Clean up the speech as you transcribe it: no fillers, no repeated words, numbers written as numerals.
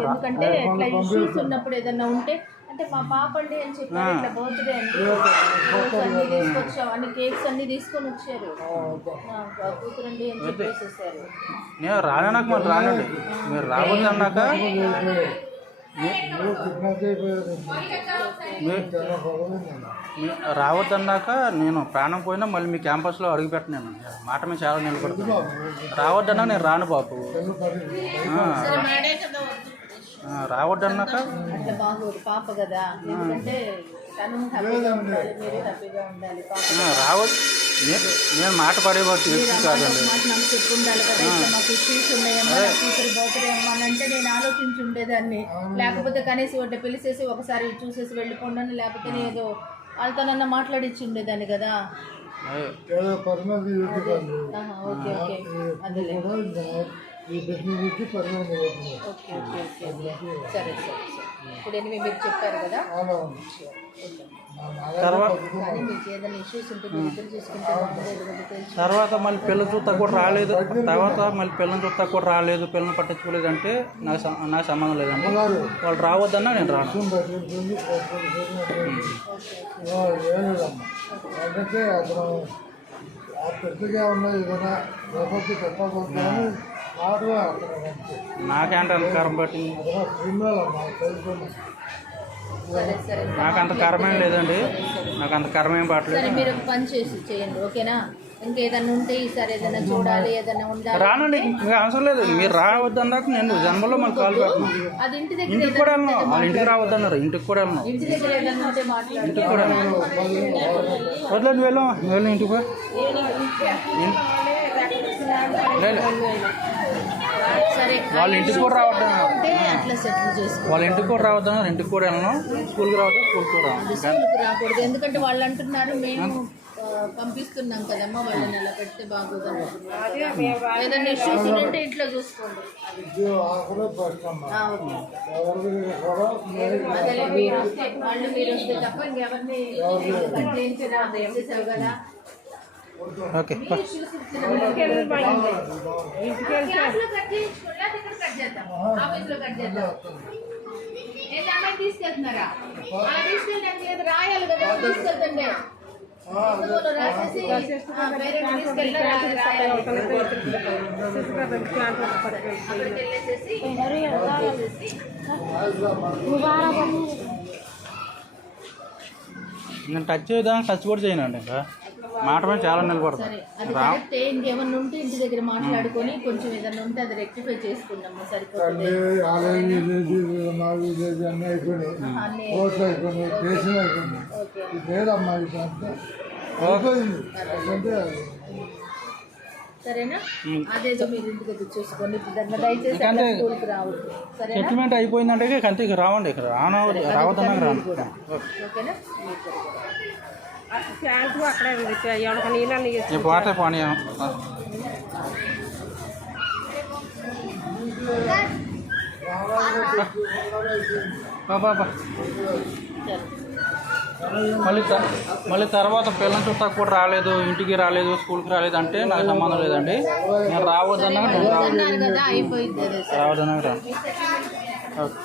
ఎందుకంటే ఇట్లా ఇష్యూస్ ఉన్నప్పుడు ఏదన్నా ఉంటే అంటే మా పాప అండి అని చెప్పారు ఇట్లా బర్త్డే అండి రోజు అన్ని తీసుకొచ్చాం అన్ని కేక్స్ అన్ని తీసుకొని వచ్చారు కూతురండి అని చెప్పేసేసారు. నేను రానన్నాక మళ్ళీ రానండి, మీరు రావద్దు అన్నాక రావద్దన్నాక నేను ప్రాణం పోయినా మళ్ళీ మీ క్యాంపస్లో అడుగు పెట్టినాను. మాట మీద చాలా నిలబడుతున్నాను. రావద్దన్నా నేను రాను బాబు. రావద్దన్నాక అంటే బాగోదు పాప కదా, ఎందుకంటే తను హ్యాపీగా ఉండాలి, మీరు హ్యాపీగా ఉండాలి. రావద్దు నేను మాట పడేవాడు కాదండి. మాట నాకు చెప్పు ఉండాలి కదా, ఇట్లా మాకు ఇష్యూస్ ఉన్నాయమ్మా నా కూతురు బర్త్డే అమ్మా అని అంటే నేను ఆలోచించి ఉండేదాన్ని. లేకపోతే కనీసం ఒకటి పిలిచేసి ఒకసారి చూసేసి వెళ్ళిపోండి, లేకపోతే ఏదో వాళ్ళతోనన్నా మాట్లాడిచ్చి ఉండేదాన్ని కదా. ఓకే ఓకే అదేలే ఓకే ఓకే ఓకే సరే సరే ఇప్పుడు ఎనిమిది మీరు చెప్పారు కదా. కానీ మీకు ఏదైనా ఇష్యూస్ ఉంటే మీరు ఇద్దరు చూసుకుంటే బాగుండేది కదా తెలుసు. తర్వాత మళ్ళీ పిల్లలు చూస్తా కూడా రాలేదు, తర్వాత మళ్ళీ పిల్లలు చూస్తా కూడా రాలేదు, పిల్లల్ని పట్టించుకోలేదు అంటే నాకు సంబంధం లేదండి. వాళ్ళు రావద్దన్నా నేను రాను. నాకేంటే అలంకారం పట్టి నాకు అంత కర్మేం లేదండి, నాకు అంత కర్మేం పట్టలేదు. మీరు ఒక పని చేయండి ఓకేనా. ఇంకేదన్నా ఉంటే ఈసారి ఏదైనా చూడాలి ఏదైనా ఉండాలి రానండి, ఇంకా అవసరం లేదు. మీరు రావద్దన్నాక నేను జన్మలో మళ్ళీ కాల్ పెట్టను. అది ఇంటికి కూడా వెళ్ళను, వాళ్ళ ఇంటికి రావద్దన్నారు, ఇంటికి కూడా వెళ్ళను, ఇంటి దగ్గర ఏదన్నా ఉంటే మాట్లాడు. ఇంటికి కూడా వెళ్ళను. వదిలేదు వెళ్ళాం ఇంటికి సరే వాళ్ళ ఇంటికి కూడా రావద్దన్నారు, అట్లా సెటిల్ చేసుకో. వాళ్ళ ఇంటికి కూడా రావద్దన్నారు, ఇంటికి కూడా వెళ్ళను. స్కూల్కి రావద్దు, స్కూల్కి కూడా స్కూల్కి రాకూడదు ఎందుకంటే వాళ్ళు అంటున్నారు మేము పంపిస్తున్నాం కదమ్మా వాళ్ళని అలా పెడితే బాగోదు అంటున్నారు. ఏదైనా ఇష్యూస్ ఉంటే ఇంట్లో చూసుకోండి. అదే మీరు వస్తే తప్ప ఇంకెవరిని కంప్లైంట్ చేసావు కదా. ఓకే తీసుకెళ్తున్నారా తీసుకెళ్ళడానికి లేదు రాయాలి కదా తీసుకెళ్తండి రాసేసి నేను టచ్ చేద్దాం, టచ్ కూడా చేయనండి. ఇంకా మాట మీద చాలా నిలబడతాను. ఇంకేమన్నా ఉంటే ఇంటి దగ్గర మాట్లాడుకొని కొంచెం ఏదన్నా ఉంటే అది రెక్టిఫై చేసుకున్నాము సరిపోతుంది. సరేనా అదేదో మీరు ఇంటి దగ్గర చూసుకోండి. దయచేసి స్కూల్కి రావద్దు సరేనా. సెటిల్మెంట్ అయిపోయిందంటే అంతే, ఇక రావండి, ఇక్కడ రావద్దన్నా రాను. ఓకేనా పోతే పోనీ మళ్ళీ తర్వాత పిల్లల చుట్టూ కూడా రాలేదు, ఇంటికి రాలేదు, స్కూల్కి రాలేదు అంటే నాకు సంబంధం లేదండి. నేను రావద్దన్నా రావద్దన్నా రాను. ఓకే.